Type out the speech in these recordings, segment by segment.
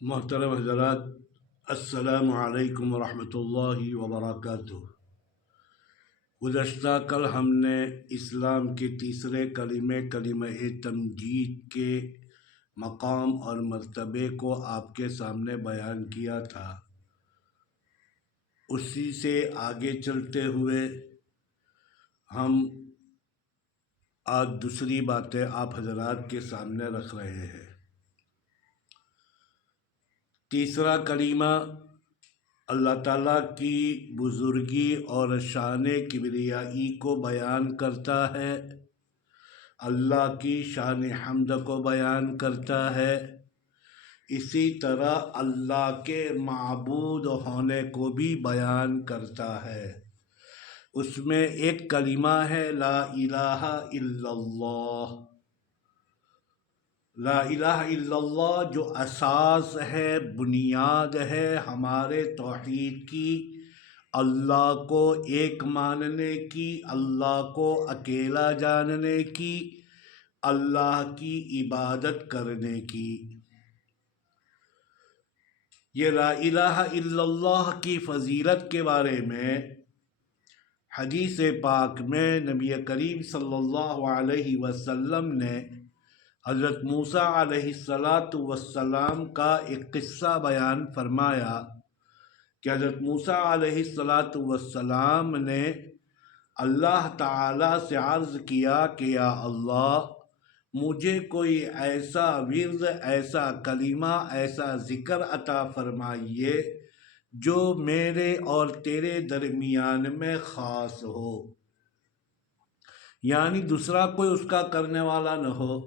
محترم حضرات، السلام علیکم ورحمۃ اللہ وبرکاتہ۔ گزشتہ کل ہم نے اسلام کے تیسرے کلمہ تمجید کے مقام اور مرتبے کو آپ کے سامنے بیان کیا تھا۔ اسی سے آگے چلتے ہوئے ہم آج دوسری باتیں آپ حضرات کے سامنے رکھ رہے ہیں۔ تیسرا کلمہ اللہ تعالیٰ کی بزرگی اور شان کبریائی کو بیان کرتا ہے، اللہ کی شان حمد کو بیان کرتا ہے، اسی طرح اللہ کے معبود ہونے کو بھی بیان کرتا ہے۔ اس میں ایک کلمہ ہے لا الہ الا اللہ۔ لا الہ الا اللہ جو اساس ہے، بنیاد ہے ہمارے توحید کی، اللہ کو ایک ماننے کی، اللہ کو اکیلا جاننے کی، اللہ کی عبادت کرنے کی۔ یہ لا الہ الا اللہ کی فضیلت کے بارے میں حدیث پاک میں نبی کریم صلی اللہ علیہ وسلم نے حضرت موسیٰ علیہ السلام کا ایک قصہ بیان فرمایا کہ حضرت موسیٰ علیہ السلام نے اللہ تعالیٰ سے عرض کیا کہ یا اللہ، مجھے کوئی ایسا ورد، ایسا کلمہ، ایسا ذکر عطا فرمائیے جو میرے اور تیرے درمیان میں خاص ہو، یعنی دوسرا کوئی اس کا کرنے والا نہ ہو۔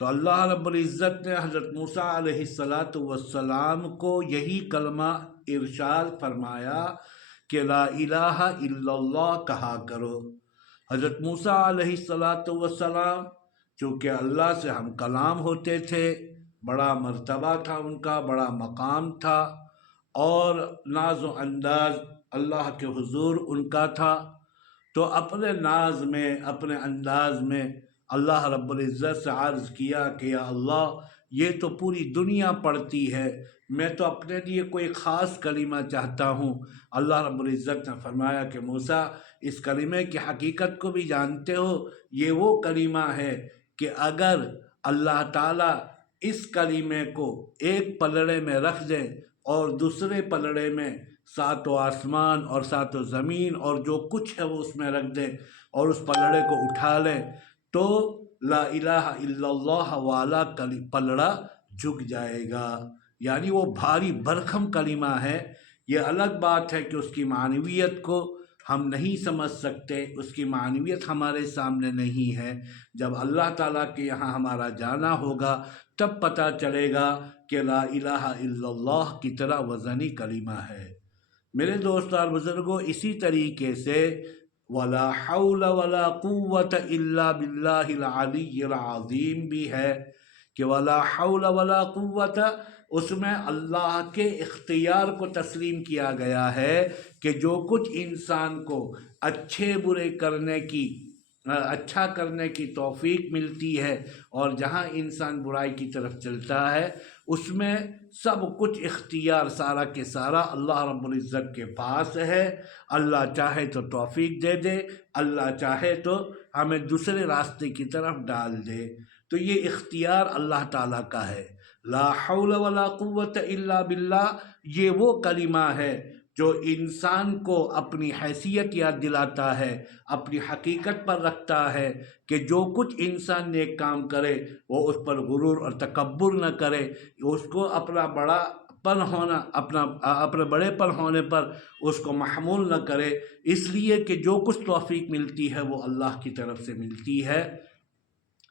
تو اللہ رب العزت نے حضرت موسیٰ علیہ السلام کو یہی کلمہ ارشاد فرمایا کہ لا الہ الا اللہ کہا کرو۔ حضرت موسیٰ علیہ السلام چونکہ اللہ سے ہم کلام ہوتے تھے، بڑا مرتبہ تھا ان کا، بڑا مقام تھا، اور ناز و انداز اللہ کے حضور ان کا تھا، تو اپنے ناز میں، اپنے انداز میں اللہ رب العزت سے عرض کیا کہ یا اللہ، یہ تو پوری دنیا پڑھتی ہے، میں تو اپنے لیے کوئی خاص کلمہ چاہتا ہوں۔ اللہ رب العزت نے فرمایا کہ موسیٰ، اس کلمے کی حقیقت کو بھی جانتے ہو، یہ وہ کلمہ ہے کہ اگر اللہ تعالیٰ اس کلمے کو ایک پلڑے میں رکھ دیں اور دوسرے پلڑے میں ساتوں آسمان اور ساتوں زمین اور جو کچھ ہے وہ اس میں رکھ دیں اور اس پلڑے کو اٹھا لیں، تو لا الہ الا اللہ والا پلڑا جھک جائے گا، یعنی وہ بھاری بھرکم کلمہ ہے۔ یہ الگ بات ہے کہ اس کی معنویت کو ہم نہیں سمجھ سکتے، اس کی معنویت ہمارے سامنے نہیں ہے۔ جب اللہ تعالیٰ کے یہاں ہمارا جانا ہوگا تب پتہ چلے گا کہ لا الہ الا اللہ کتنا وزنی کلمہ ہے۔ میرے دوستو اور بزرگوں، اسی طریقے سے وَلَا حَوْلَ وَلَا قُوَّةَ إِلَّا بِاللَّهِ الْعَلِيِّ الْعَظِيمِ بھی ہے کہ وَلَا حَوْلَ وَلَا قُوَّةَ، اس میں اللہ کے اختیار کو تسلیم کیا گیا ہے کہ جو کچھ انسان کو اچھے برے کرنے کی، اچھا کرنے کی توفیق ملتی ہے اور جہاں انسان برائی کی طرف چلتا ہے، اس میں سب کچھ اختیار سارا کے سارا اللہ رب العزت کے پاس ہے۔ اللہ چاہے تو توفیق دے دے، اللہ چاہے تو ہمیں دوسرے راستے کی طرف ڈال دے، تو یہ اختیار اللہ تعالیٰ کا ہے۔ لا حول ولا قوت الا باللہ، یہ وہ کلمہ ہے جو انسان کو اپنی حیثیت یاد دلاتا ہے، اپنی حقیقت پر رکھتا ہے کہ جو کچھ انسان نیک کام کرے وہ اس پر غرور اور تکبر نہ کرے، اس کو اپنا بڑا پن ہونا، اپنے بڑے پن ہونے پر اس کو محمول نہ کرے، اس لیے کہ جو کچھ توفیق ملتی ہے وہ اللہ کی طرف سے ملتی ہے۔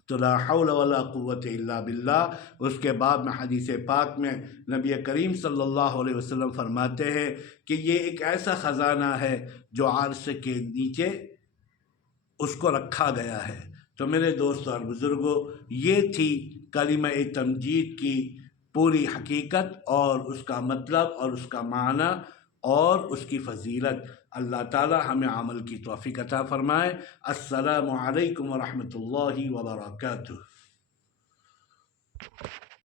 تو لا حول ولا قوت الا باللہ۔ اس کے بعد میں حدیث پاک میں نبی کریم صلی اللہ علیہ وسلم فرماتے ہیں کہ یہ ایک ایسا خزانہ ہے جو عرش کے نیچے اس کو رکھا گیا ہے۔ تو میرے دوستوں اور بزرگوں، یہ تھی کلمہ تمجید کی پوری حقیقت اور اس کا مطلب اور اس کا معنی اور اس کی فضیلت۔ اللہ تعالی ہمیں عمل کی توفیق عطا فرمائے۔ السلام علیکم ورحمۃ اللہ وبرکاتہ۔